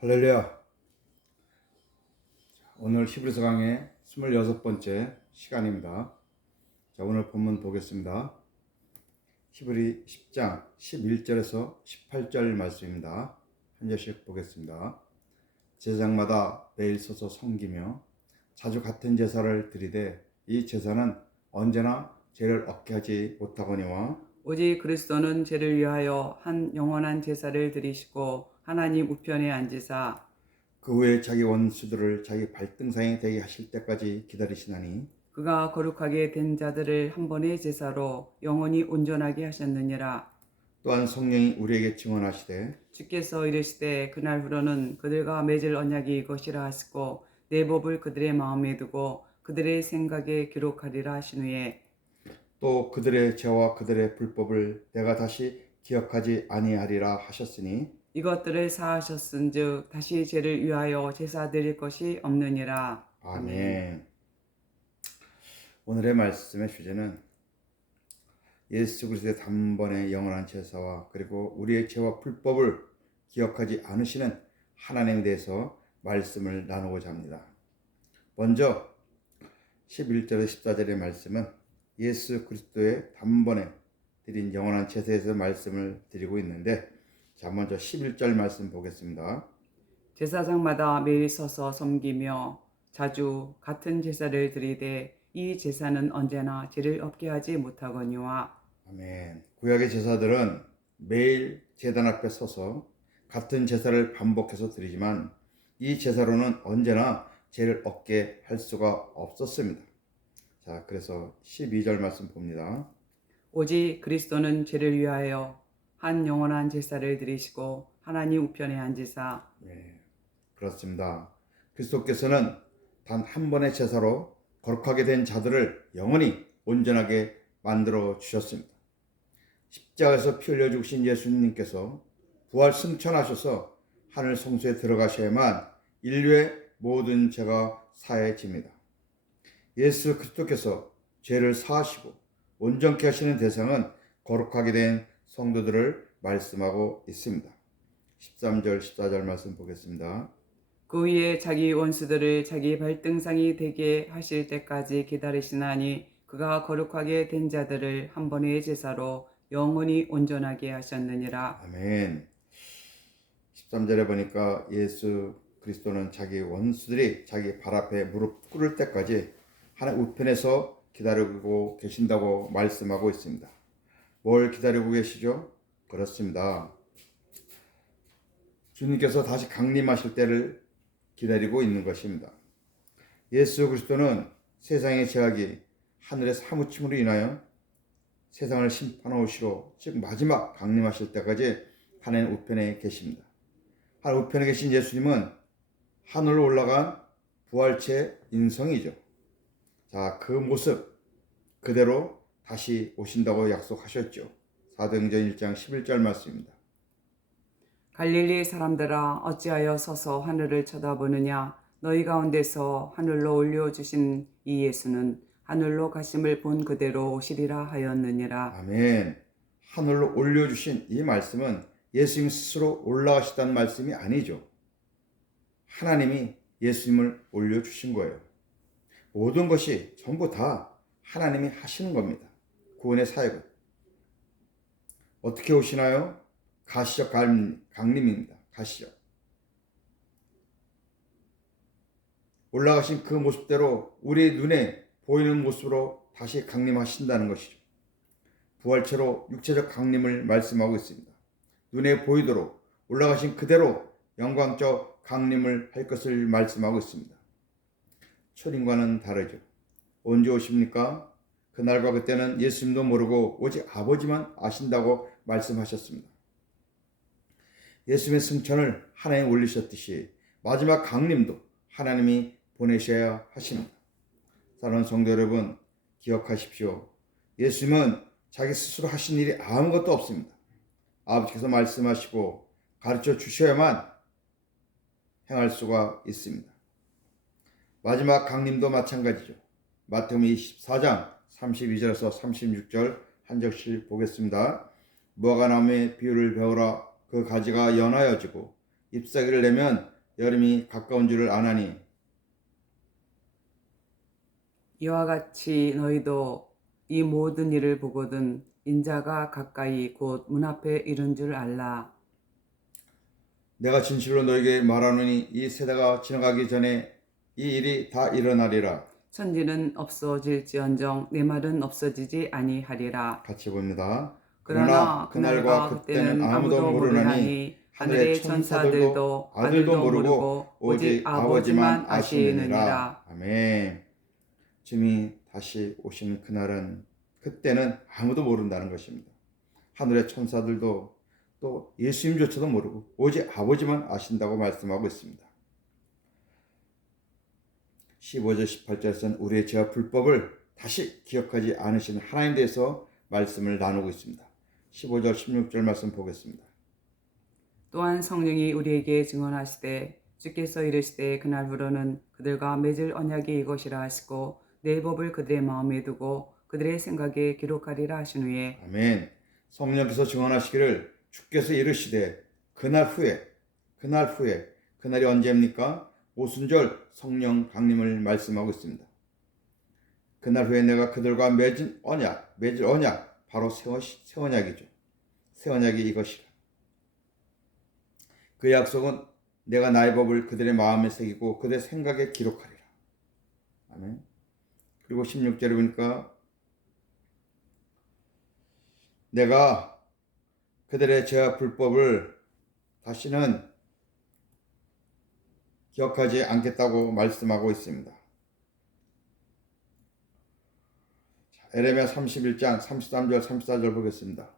할렐루야. 오늘 히브리서 강의 26번째 시간입니다. 자, 오늘 본문 보겠습니다. 히브리 10장 11절에서 18절 말씀입니다. 한 절씩 보겠습니다. 제사장마다 매일 서서 섬기며 자주 같은 제사를 드리되 이 제사는 언제나 죄를 얻게 하지 못하거니와 오직 그리스도는 죄를 위하여 한 영원한 제사를 드리시고 하나님 우편에 앉으사 그 후에 자기 원수들을 자기 발등상에 대게 하실 때까지 기다리시나니 그가 거룩하게 된 자들을 한 번의 제사로 영원히 온전하게 하셨느니라. 또한 성령이 우리에게 증언하시되 주께서 이르시되 그날후로는 그들과 맺을 언약이 이것이라 하시고 내 법을 그들의 마음에 두고 그들의 생각에 기록하리라 하신 후에 또 그들의 죄와 그들의 불법을 내가 다시 기억하지 아니하리라 하셨으니 이것들을 사하셨은즉 다시 죄를 위하여 제사 드릴 것이 없느니라. 아멘. 오늘의 말씀의 주제는 예수 그리스도의 단번에 영원한 제사와 그리고 우리의 죄와 불법을 기억하지 않으시는 하나님에 대해서 말씀을 나누고자 합니다. 먼저 11절에 14절의 말씀은 예수 그리스도의 단번에 드린 영원한 제사에서 말씀을 드리고 있는데, 자, 먼저 11절 말씀 보겠습니다. 제사장마다 매일 서서 섬기며 자주 같은 제사를 드리되 이 제사는 언제나 죄를 없게 하지 못하거니와. 아멘. 구약의 제사들은 매일 제단 앞에 서서 같은 제사를 반복해서 드리지만 이 제사로는 언제나 죄를 얻게 할 수가 없었습니다. 자, 그래서 12절 말씀 봅니다. 오직 그리스도는 죄를 위하여 한 영원한 제사를 드리시고 하나님 우편에 앉으사. 네, 그렇습니다. 그리스도께서는 단 한 번의 제사로 거룩하게 된 자들을 영원히 온전하게 만들어 주셨습니다. 십자가에서 피 흘려 죽으신 예수님께서 부활 승천하셔서 하늘 성소에 들어가셔야만 인류의 모든 죄가 사해집니다. 예수 그리스도께서 죄를 사하시고 온전케 하시는 대상은 거룩하게 된 성도들을 말씀하고 있습니다. 13절 14절 말씀 보겠습니다. 그 위에 자기 원수들을 자기 발등상이 되게 하실 때까지 기다리시나니 그가 거룩하게 된 자들을 한 번의 제사로 영원히 온전하게 하셨느니라. 아멘. 13절에 보니까 예수 그리스도는 자기 원수들이 자기 발 앞에 무릎 꿇을 때까지 하나님 우편에서 기다리고 계신다고 말씀하고 있습니다. 뭘 기다리고 계시죠? 그렇습니다. 주님께서 다시 강림하실 때를 기다리고 있는 것입니다. 예수 그리스도는 세상의 죄악이 하늘의 사무침으로 인하여 세상을 심판하시러 즉 마지막 강림하실 때까지 하나님 우편에 계십니다. 하나님 우편에 계신 예수님은 하늘로 올라간 부활체 인성이죠. 자, 그 모습 그대로 다시 오신다고 약속하셨죠. 사도행전 1장 11절 말씀입니다. 갈릴리 사람들아 어찌하여 서서 하늘을 쳐다보느냐. 너희 가운데서 하늘로 올려주신 이 예수는 하늘로 가심을 본 그대로 오시리라 하였느니라. 아멘. 하늘로 올려주신 이 말씀은 예수님 스스로 올라가시다는 말씀이 아니죠. 하나님이 예수님을 올려주신 거예요. 모든 것이 전부 다 하나님이 하시는 겁니다. 구원의 사역은. 어떻게 오시나요? 가시적 강림입니다. 가시적. 올라가신 그 모습대로 우리 눈에 보이는 모습으로 다시 강림하신다는 것이죠. 부활체로 육체적 강림을 말씀하고 있습니다. 눈에 보이도록 올라가신 그대로 영광적 강림을 할 것을 말씀하고 있습니다. 초림과는 다르죠. 언제 오십니까? 그날과 그때는 예수님도 모르고 오직 아버지만 아신다고 말씀하셨습니다. 예수님의 승천을 하나님 올리셨듯이 마지막 강림도 하나님이 보내셔야 하십니다. 사랑하는 성도 여러분, 기억하십시오. 예수님은 자기 스스로 하신 일이 아무것도 없습니다. 아버지께서 말씀하시고 가르쳐 주셔야만 행할 수가 있습니다. 마지막 강림도 마찬가지죠. 마태복음 24장 32절에서 36절 한 절씩 보겠습니다. 무화과 나무의 비유를 배우라. 그 가지가 연하여지고 잎사귀를 내면 여름이 가까운 줄을 아나니 이와 같이 너희도 이 모든 일을 보거든 인자가 가까이 곧 문 앞에 이른 줄 알라. 내가 진실로 너에게 말하노니 이 세대가 지나가기 전에 이 일이 다 일어나리라. 천지는 없어질지언정 내 말은 없어지지 아니하리라. 같이 봅니다. 그러나 그날과 그때는 아무도 모르나니 하늘의 천사들도 아들도 모르고 오직 아버지만 아시느니라. 아멘. 주님이 다시 오시는 그때는 아무도 모른다는 것입니다. 하늘의 천사들도 또 예수님조차도 모르고 오직 아버지만 아신다고 말씀하고 있습니다. 15절 18절에서는 우리의 죄와 불법을 다시 기억하지 않으시는 하나님에 대해서 말씀을 나누고 있습니다. 15절 16절 말씀 보겠습니다. 또한 성령이 우리에게 증언하시되 주께서 이르시되 그날 후로는 그들과 맺을 언약이 이것이라 하시고 내 법을 그들의 마음에 두고 그들의 생각에 기록하리라 하신 후에 아멘. 성령께서 증언하시기를 주께서 이르시되 그날 후에 그날이 언제입니까? 오순절 성령 강림을 말씀하고 있습니다. 그날 후에 내가 그들과 맺을 언약 바로 새 언약이죠. 새 언약이 이것이라. 그 약속은 내가 나의 법을 그들의 마음에 새기고 그들의 생각에 기록하리라. 아멘. 그리고 16절에 보니까 내가 그들의 죄와 불법을 다시는 기억하지 않겠다고 말씀하고 있습니다. 에레미야 31장 33절 34절 보겠습니다.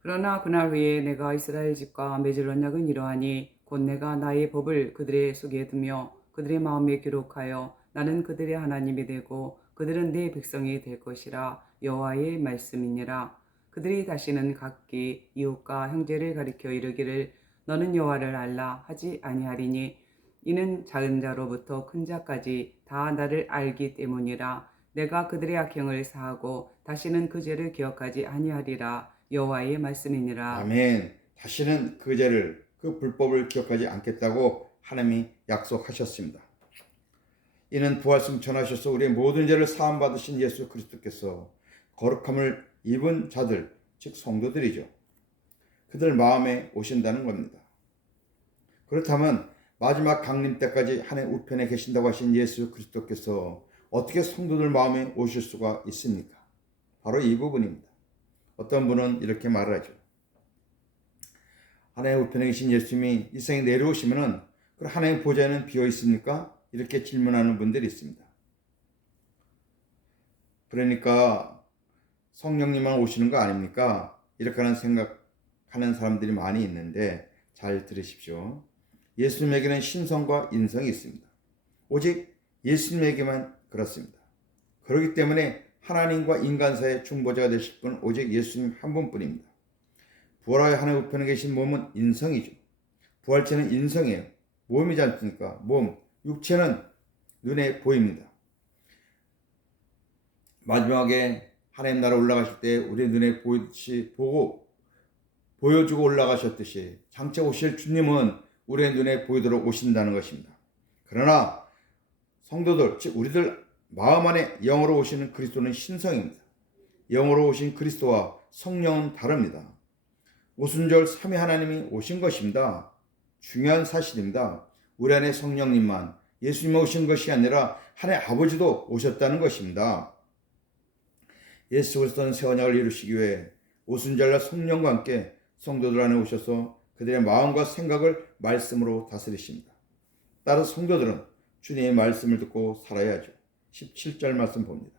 그러나 그날 후에 내가 이스라엘 집과 맺을 언약은 이러하니 곧 내가 나의 법을 그들의 속에 두며 그들의 마음에 기록하여 나는 그들의 하나님이 되고 그들은 내 백성이 될 것이라 여호와의 말씀이니라. 그들이 다시는 각기 이웃과 형제를 가리켜 이르기를 너는 여호와를 알라 하지 아니하리니 이는 작은 자로부터 큰 자까지 다 나를 알기 때문이라. 내가 그들의 악행을 사하고 다시는 그 죄를 기억하지 아니하리라 여호와의 말씀이니라. 아멘. 다시는 그 죄를 그 불법을 기억하지 않겠다고 하나님이 약속하셨습니다. 이는 부활 승천하셔서 우리의 모든 죄를 사함 받으신 예수 그리스도께서 거룩함을 입은 자들, 즉 성도들이죠. 그들 마음에 오신다는 겁니다. 그렇다면 마지막 강림 때까지 하나님 우편에 계신다고 하신 예수 그리스도께서 어떻게 성도들 마음에 오실 수가 있습니까? 바로 이 부분입니다. 어떤 분은 이렇게 말하죠. 하나님 우편에 계신 예수님이 이 세상에 내려오시면은 그 하나님 보좌에는 비어 있습니까? 이렇게 질문하는 분들이 있습니다. 그러니까 성령님만 오시는 거 아닙니까? 이렇게 하는 생각하는 사람들이 많이 있는데 잘 들으십시오. 예수님에게는 신성과 인성이 있습니다. 오직 예수님에게만 그렇습니다. 그렇기 때문에 하나님과 인간 사이의 중보자가 되실 분은 오직 예수님 한 분뿐입니다. 부활하여 하나님 우편에 계신 몸은 인성이죠. 부활체는 인성이에요. 몸이지 않습니까? 몸, 육체는 눈에 보입니다. 마지막에 하나님 나라 올라가실 때 우리 눈에 보여주고 올라가셨듯이 장차 오실 주님은 우리의 눈에 보이도록 오신다는 것입니다. 그러나 성도들, 즉 우리들 마음 안에 영으로 오시는 그리스도는 신성입니다. 영으로 오신 그리스도와 성령은 다릅니다. 오순절 삼위 하나님이 오신 것입니다. 중요한 사실입니다. 우리 안에 성령님만 예수님 오신 것이 아니라 하나님 아버지도 오셨다는 것입니다. 예수 그리스도는 새 언약을 이루시기 위해 오순절날 성령과 함께 성도들 안에 오셔서 그들의 마음과 생각을 말씀으로 다스리십니다. 따라서 성도들은 주님의 말씀을 듣고 살아야죠. 17절 말씀 봅니다.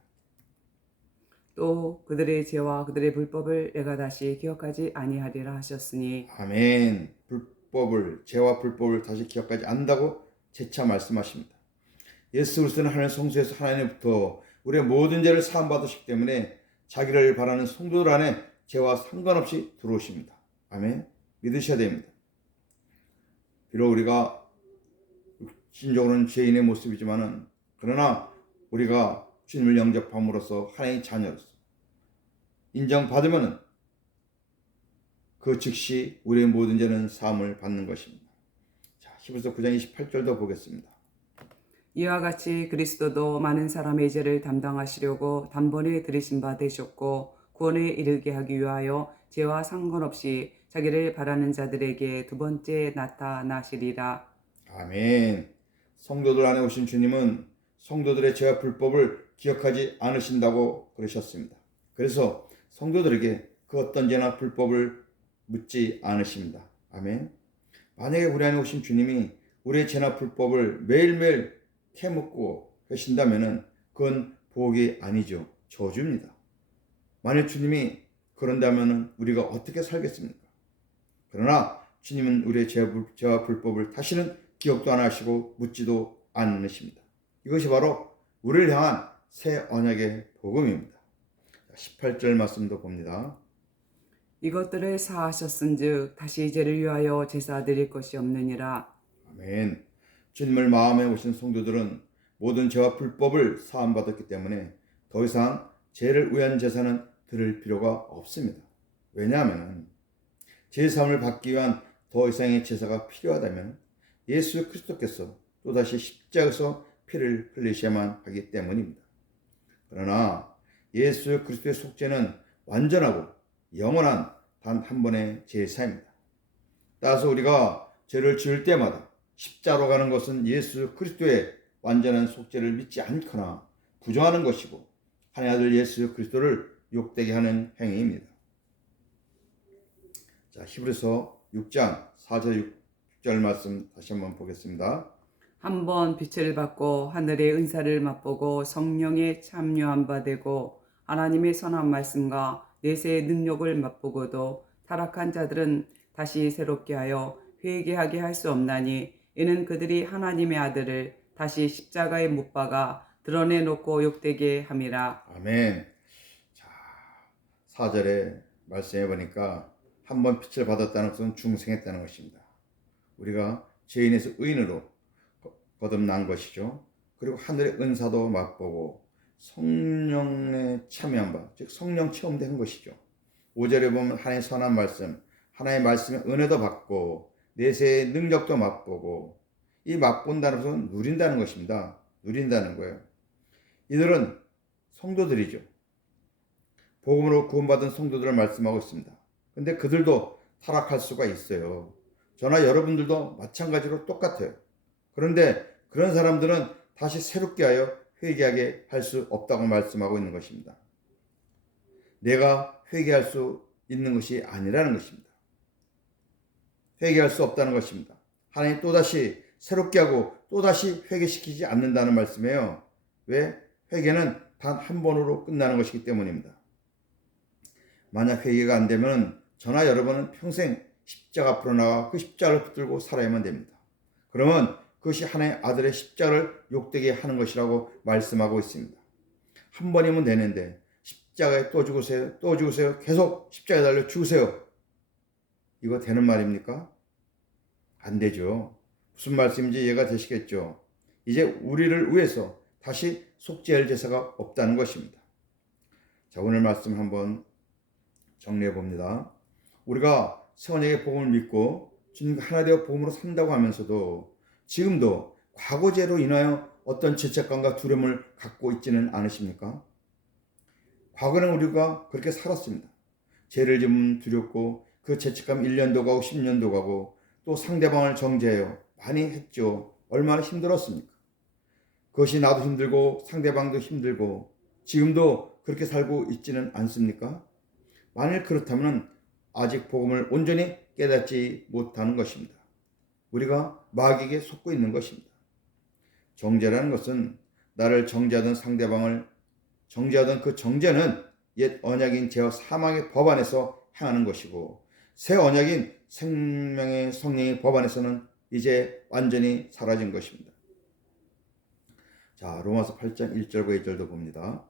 또 그들의 죄와 그들의 불법을 내가 다시 기억하지 아니하리라 하셨으니 아멘. 죄와 불법을 다시 기억하지 않는다고 재차 말씀하십니다. 예수 그리스도는 하나님 성소에서 하나님부터 우리의 모든 죄를 사함 받으시기 때문에 자기를 바라는 성도들 안에 죄와 상관없이 들어오십니다. 아멘. 믿으셔야 됩니다. 비록 우리가 신적으로는 죄인의 모습이지만은 그러나 우리가 주님을 영접함으로써 하나님의 자녀로서 인정받으면은 그 즉시 우리의 모든 죄는 사함을 받는 것입니다. 히브리서 9장 28절도 보겠습니다. 이와 같이 그리스도도 많은 사람의 죄를 담당하시려고 단번에 들이신 바 되셨고 구원에 이르게 하기 위하여 죄와 상관없이 자기를 바라는 자들에게 두 번째 나타나시리라. 아멘. 성도들 안에 오신 주님은 성도들의 죄와 불법을 기억하지 않으신다고 그러셨습니다. 그래서 성도들에게 그 어떤 죄나 불법을 묻지 않으십니다. 아멘. 만약에 우리 안에 오신 주님이 우리의 죄나 불법을 매일매일 캐묻고 계신다면 그건 복이 아니죠. 저주입니다. 만일 주님이 그런다면 우리가 어떻게 살겠습니까? 그러나 주님은 우리의 죄와 불법을 다시는 기억도 안 하시고 묻지도 않으십니다. 이것이 바로 우리를 향한 새 언약의 복음입니다. 18절 말씀도 봅니다. 이것들을 사하셨은즉 다시 죄를 위하여 제사 드릴 것이 없느니라. 아멘. 주님을 마음에 오신 성도들은 모든 죄와 불법을 사함받았기 때문에 더 이상 죄를 위한 제사는 드릴 필요가 없습니다. 왜냐하면 제사함을 받기 위한 더 이상의 제사가 필요하다면 예수 그리스도께서 또다시 십자가에서 피를 흘리셔야만 하기 때문입니다. 그러나 예수 그리스도의 속죄는 완전하고 영원한 단 한 번의 제사입니다. 따라서 우리가 죄를 지을 때마다 십자로 가는 것은 예수 그리스도의 완전한 속죄를 믿지 않거나 부정하는 것이고 하나님 아들 예수 그리스도를 욕되게 하는 행위입니다. 자, 히브리서 6장 4절 6절 말씀 다시 한번 보겠습니다. 한번 빛을 받고 하늘의 은사를 맛보고 성령에 참여한 바 되고 하나님의 선한 말씀과 내세의 능력을 맛보고도 타락한 자들은 다시 새롭게 하여 회개하게 할 수 없나니 이는 그들이 하나님의 아들을 다시 십자가에 못 박아 드러내놓고 욕되게 함이라. 아멘. 자, 4절에 말씀해 보니까 한번 빛을 받았다는 것은 중생했다는 것입니다. 우리가 죄인에서 의인으로 거듭난 것이죠. 그리고 하늘의 은사도 맛보고 성령에 참여한 바, 즉 성령 체험도 한 것이죠. 5절에 보면 하나님의 선한 말씀, 하나님의 말씀의 은혜도 받고 내세의 능력도 맛보고, 이 맛본다는 것은 누린다는 것입니다. 누린다는 거예요. 이들은 성도들이죠. 복음으로 구원받은 성도들을 말씀하고 있습니다. 근데 그들도 타락할 수가 있어요. 저나 여러분들도 마찬가지로 똑같아요. 그런데 그런 사람들은 다시 새롭게 하여 회개하게 할 수 없다고 말씀하고 있는 것입니다. 내가 회개할 수 있는 것이 아니라는 것입니다. 회개할 수 없다는 것입니다. 하나님 또다시 새롭게 하고 또다시 회개시키지 않는다는 말씀이에요. 왜? 회개는 단 한 번으로 끝나는 것이기 때문입니다. 만약 회개가 안 되면 저나 여러분은 평생 십자가 앞으로 나와 그 십자가를 붙들고 살아야만 됩니다. 그러면 그것이 하나님의 아들의 십자가를 욕되게 하는 것이라고 말씀하고 있습니다. 한 번이면 되는데 십자가에 또 죽으세요, 또 죽으세요, 계속 십자가에 달려 죽으세요. 이거 되는 말입니까? 안 되죠. 무슨 말씀인지 이해가 되시겠죠. 이제 우리를 위해서 다시 속죄할 제사가 없다는 것입니다. 자, 오늘 말씀 한번 정리해 봅니다. 우리가 새 언약의 복음을 믿고 주님과 하나 되어 복음으로 산다고 하면서도 지금도 과거죄로 인하여 어떤 죄책감과 두려움을 갖고 있지는 않으십니까? 과거는 우리가 그렇게 살았습니다. 죄를 지으면 두렵고 그 죄책감 1년도 가고 10년도 가고 또 상대방을 정죄해요. 많이 했죠. 얼마나 힘들었습니까? 그것이 나도 힘들고 상대방도 힘들고 지금도 그렇게 살고 있지는 않습니까? 만일 그렇다면 아직 복음을 온전히 깨닫지 못하는 것입니다. 우리가 마귀에게 속고 있는 것입니다. 정죄라는 것은 나를 정죄하던 상대방을 정죄하던 그 정죄는 옛 언약인 죄와 사망의 법 안에서 행하는 것이고, 새 언약인 생명의 성령의 법 안에서는 이제 완전히 사라진 것입니다. 자, 로마서 8장 1절과 2절도 봅니다.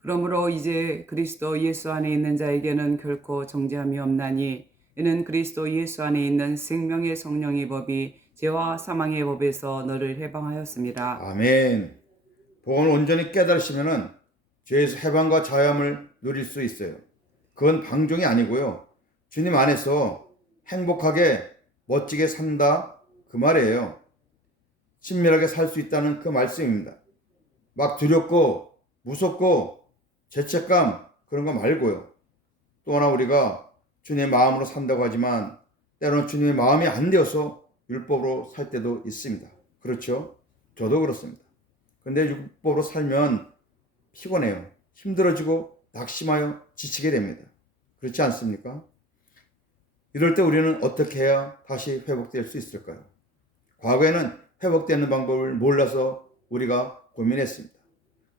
그러므로 이제 그리스도 예수 안에 있는 자에게는 결코 정죄함이 없나니 이는 그리스도 예수 안에 있는 생명의 성령의 법이 죄와 사망의 법에서 너를 해방하였습니다. 아멘. 복음을 온전히 깨달으시면은 죄에서 해방과 자유함을 누릴 수 있어요. 그건 방종이 아니고요. 주님 안에서 행복하게 멋지게 산다, 그 말이에요. 친밀하게 살 수 있다는 그 말씀입니다. 막 두렵고 무섭고 죄책감 그런 거 말고요. 또 하나 우리가 주님의 마음으로 산다고 하지만 때로는 주님의 마음이 안 되어서 율법으로 살 때도 있습니다. 그렇죠? 저도 그렇습니다. 근데 율법으로 살면 피곤해요. 힘들어지고 낙심하여 지치게 됩니다. 그렇지 않습니까? 이럴 때 우리는 어떻게 해야 다시 회복될 수 있을까요? 과거에는 회복되는 방법을 몰라서 우리가 고민했습니다.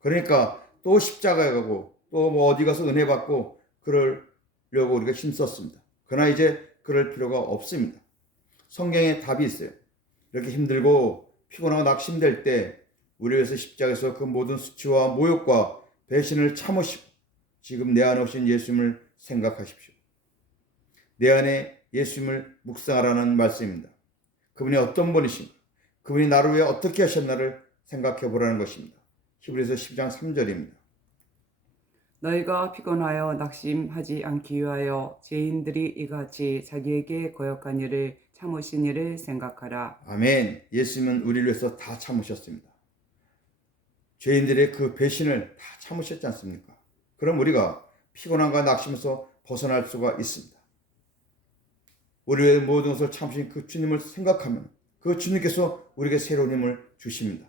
그러니까 또 십자가에 가고 또 뭐 어디 가서 은혜 받고 그러려고 우리가 힘썼습니다. 그러나 이제 그럴 필요가 없습니다. 성경에 답이 있어요. 이렇게 힘들고 피곤하고 낙심될 때 우리 위해서 십자가에서 그 모든 수치와 모욕과 배신을 참으시고 지금 내 안에 오신 예수님을 생각하십시오. 내 안에 예수님을 묵상하라는 말씀입니다. 그분이 어떤 분이신가? 그분이 나를 위해 어떻게 하셨나를 생각해 보라는 것입니다. 히브리서 10장 3절입니다. 너희가 피곤하여 낙심하지 않기 위하여 죄인들이 이같이 자기에게 거역한 일을 참으신 일을 생각하라. 아멘. 예수님은 우리를 위해서 다 참으셨습니다. 죄인들의 그 배신을 다 참으셨지 않습니까? 그럼 우리가 피곤함과 낙심에서 벗어날 수가 있습니다. 우리의 모든 것을 참으신 그 주님을 생각하면 그 주님께서 우리에게 새로운 힘을 주십니다.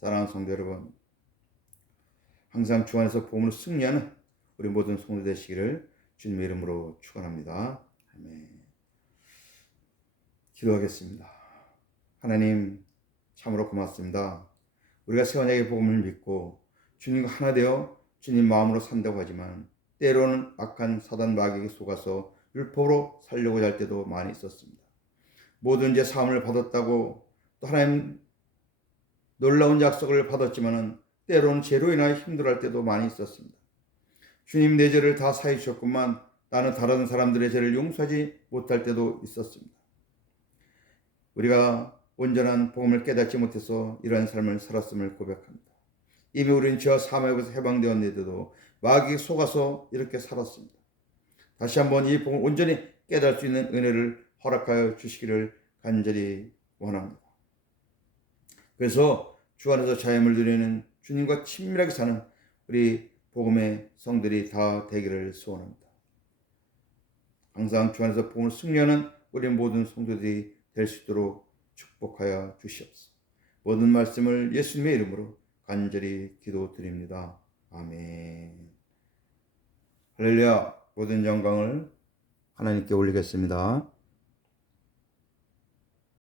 사랑하는 성도 여러분, 항상 주 안에서 복음으로 승리하는 우리 모든 성도 되시기를 주님의 이름으로 축원합니다. 아멘. 기도하겠습니다. 하나님 참으로 고맙습니다. 우리가 새 언약의 복음을 믿고 주님과 하나 되어 주님 마음으로 산다고 하지만 때로는 악한 사단 마귀에게 속아서 율법으로 살려고 할 때도 많이 있었습니다. 모든 죄 사함을 받았다고 또 하나님 놀라운 약속을 받았지만 때로는 죄로 인하여 힘들어할 때도 많이 있었습니다. 주님 내 죄를 다 사해 주셨구만 나는 다른 사람들의 죄를 용서하지 못할 때도 있었습니다. 우리가 온전한 복음을 깨닫지 못해서 이러한 삶을 살았음을 고백합니다. 이미 우리는 죄와 사망에서 해방되었는데도 마귀에 속아서 이렇게 살았습니다. 다시 한번 이 복음을 온전히 깨달을 수 있는 은혜를 허락하여 주시기를 간절히 원합니다. 그래서 주 안에서 자유함을 누리는 주님과 친밀하게 사는 우리 복음의 성들이 다 되기를 소원합니다. 항상 주 안에서 복음을 승리하는 우리 모든 성도들이 될 수 있도록 축복하여 주시옵소서. 모든 말씀을 예수님의 이름으로 간절히 기도드립니다. 아멘. 할렐루야. 모든 영광을 하나님께 올리겠습니다.